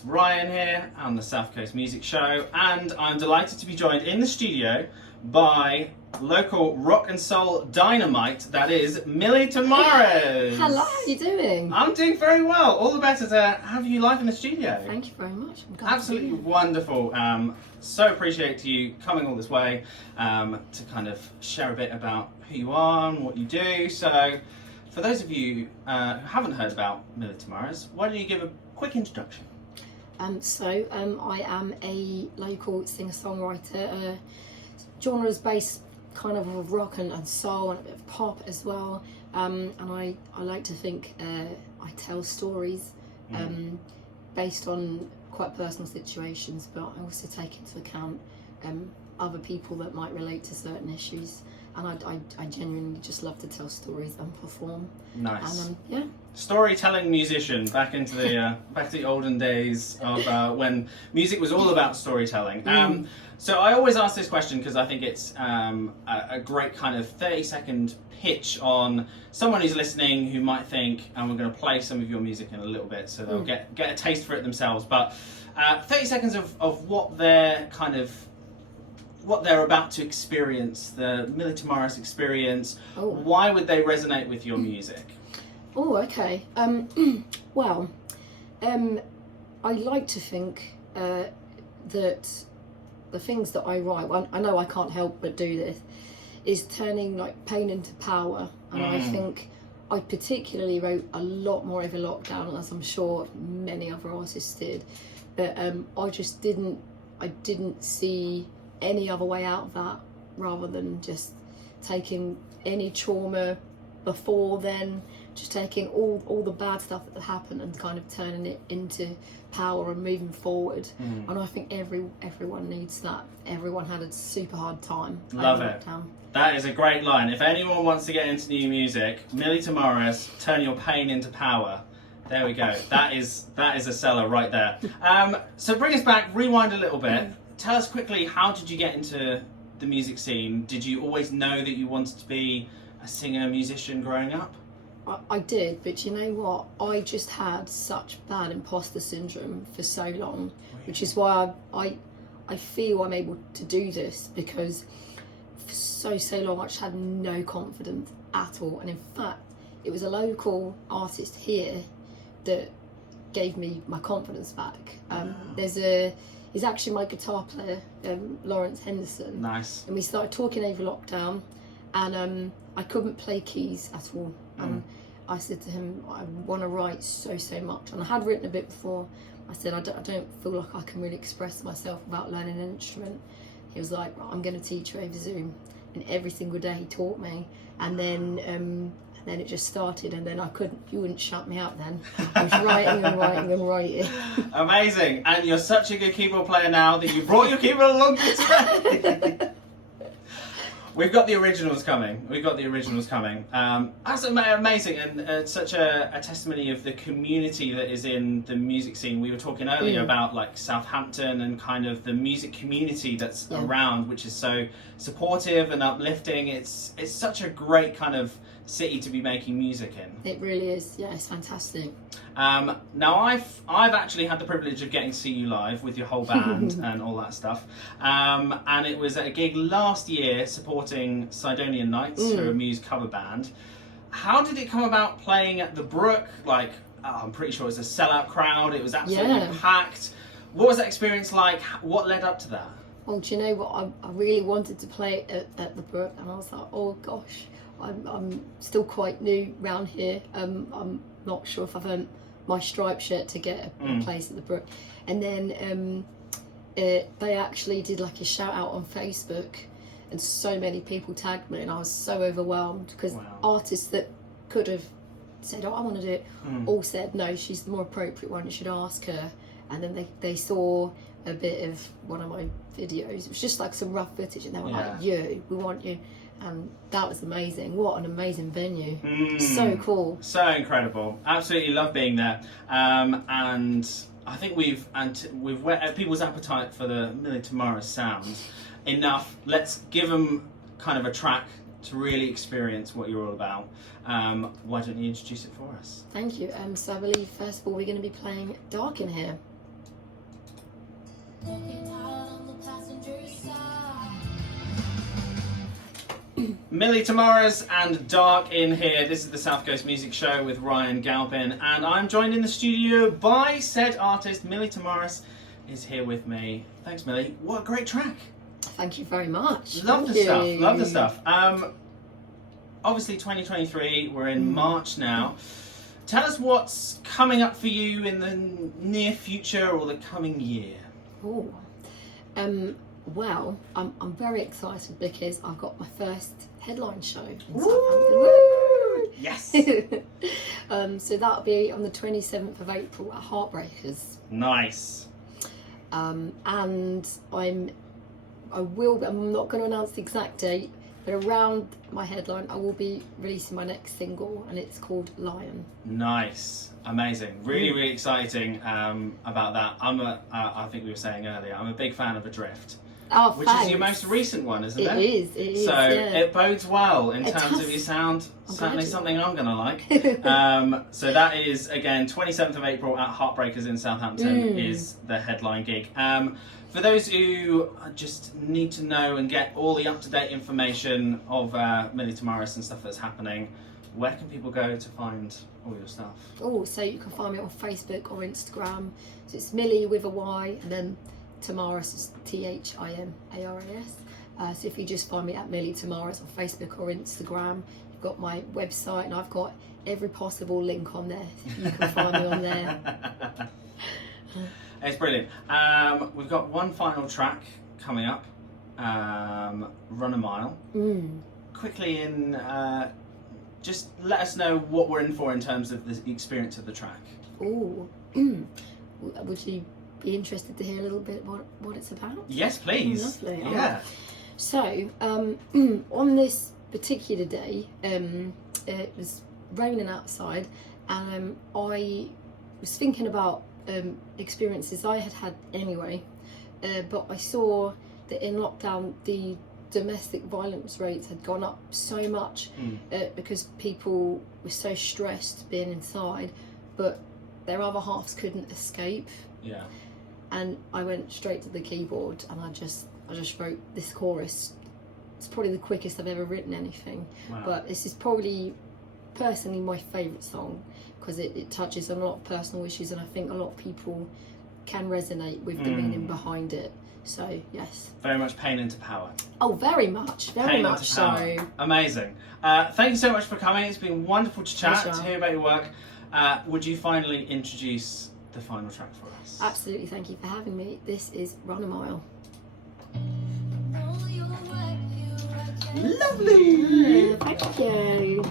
It's Ryan here on the South Coast Music Show, and I'm delighted to be joined in the studio by local rock and soul dynamite, that is Millie Thimaras. Hello, how are you doing? I'm doing very well. All the better to have you live in the studio. Thank you very much. I'm glad Absolutely to be here. wonderful. So appreciate you coming all this way to kind of share a bit about who you are and what you do. So for those of you who haven't heard about Millie Thimaras, why don't you give a quick introduction? I am a local singer-songwriter. Genres based kind of rock and soul and a bit of pop as well. And I like to think I tell stories based on quite personal situations, but I also take into account other people that might relate to certain issues. And I genuinely just love to tell stories and perform. Nice. And yeah. Storytelling musician, back into the olden days of when music was all about storytelling. So I always ask this question because I think it's a great kind of 30-second pitch on someone who's listening who might think, and we're going to play some of your music in a little bit, so they'll get a taste for it themselves. But 30 seconds of what they're about to experience, the Millie Thimaras experience. Oh. Why would they resonate with your music? Oh, okay. Well, I like to think that the things that I write, well, I know I can't help but do this, is turning like pain into power. And I think I particularly wrote a lot more over lockdown, as I'm sure many other artists did. But I just didn't see any other way out of that, rather than just taking any trauma before then, just taking all the bad stuff that happened and kind of turning it into power and moving forward. And I think everyone needs that. Everyone had a super hard time. Love it. Lockdown. That is a great line. If anyone wants to get into new music, Millie Thimaras, turn your pain into power. There we go. That is a seller right there. So bring us back, rewind a little bit. Tell us quickly, how did you get into the music scene? Did you always know that you wanted to be a singer, musician growing up? I did, but you know what? I just had such bad imposter syndrome for so long, which is why I feel I'm able to do this, because for so long I just had no confidence at all. And in fact, it was a local artist here that gave me my confidence back. He's actually my guitar player, Lawrence Henderson. Nice. And we started talking over lockdown, and I couldn't play keys at all. And I said to him, I want to write so much. And I had written a bit before. I said, I don't feel like I can really express myself without learning an instrument. He was like, I'm going to teach you over Zoom. And every single day he taught me. And then it just started, and then you wouldn't shut me up then. I was writing and writing and writing. Amazing. And you're such a good keyboard player now that you brought your keyboard along today. We've got the originals coming. That's amazing, and such a testimony of the community that is in the music scene. We were talking earlier about like Southampton and kind of the music community that's around, which is so supportive and uplifting. It's such a great kind of city to be making music in. It really is. Yeah, it's fantastic. Now I've actually had the privilege of getting to see you live with your whole band and all that stuff, and it was at a gig last year supporting Sidonian Knights, who are a Muse cover band. How did it come about playing at the Brook? Like, I'm pretty sure it was a sellout crowd. It was absolutely packed. What was that experience like? What led up to that? Well, do you know what? I really wanted to play at the Brook, and I was like, oh gosh, I'm still quite new round here. I'm not sure if I've earned my striped shirt to get a place at the Brook. And then they actually did like a shout out on Facebook, and so many people tagged me, and I was so overwhelmed, because artists that could have said, oh, I want to do it, all said, no, she's the more appropriate one, you should ask her. And then they saw a bit of one of my videos. It was just like some rough footage, and they were like, we want you. And that was amazing. What an amazing venue. So cool. So incredible. Absolutely love being there. And I think we've whet people's appetite for the Millie Thimaras sound enough. Let's give them kind of a track to really experience what you're all about. Why don't you introduce it for us? Thank you. So I believe first of all we're going to be playing Dark in Here. Millie Thimaras and Dark in here. This is the South Coast Music Show with Ryan Galpin, and I'm joined in the studio by said artist. Millie Thimaras is here with me. Thanks, Millie. What a great track. Thank you very much. Love the stuff. Love the stuff. Obviously 2023, we're in March now. Tell us what's coming up for you in the near future or the coming year. Oh, well, I'm very excited because I've got my first headline show in Southampton. Woo! Yes. So that'll be on the 27th of April at Heartbreakers. Nice. And I'm not going to announce the exact date, but around my headline I will be releasing my next single, and it's called Lion. Nice. Amazing. Really, really exciting about that. I think we were saying earlier, I'm a big fan of Adrift. Oh, which thanks. is your most recent one, isn't it? It is. So yeah. it bodes well in terms of your sound. Certainly something I'm going to like. So that is, again, 27th of April at Heartbreakers in Southampton is the headline gig. For those who just need to know and get all the up-to-date information of Millie Thimaras and stuff that's happening, where can people go to find all your stuff? Oh, so you can find me on Facebook or Instagram. So it's Millie with a Y, and then Thimaras is Thimaras. So if you just find me at Millie Thimaras on Facebook or Instagram, you've got my website, and I've got every possible link on there. You can find me on there. It's brilliant. We've got one final track coming up, Run a Mile. Quickly just let us know what we're in for in terms of the experience of the track. Oh, would you be interested to hear a little bit what it's about? Yes, please. Lovely. Yeah. So, on this particular day, it was raining outside, and I was thinking about experiences I had anyway, but I saw that in lockdown the domestic violence rates had gone up so much because people were so stressed being inside, but their other halves couldn't escape. Yeah. And I went straight to the keyboard, and I just wrote this chorus. It's probably the quickest I've ever written anything. Wow. But this is probably personally my favourite song because it touches on a lot of personal issues, and I think a lot of people can resonate with the meaning behind it. So yes. Very much pain into power. Oh, very much so. Amazing. Thank you so much for coming. It's been wonderful to chat, Pleasure. to hear about your work. Would you finally introduce the final track for us? Absolutely, thank you for having me. This is Run a Mile. Lovely! Thank you.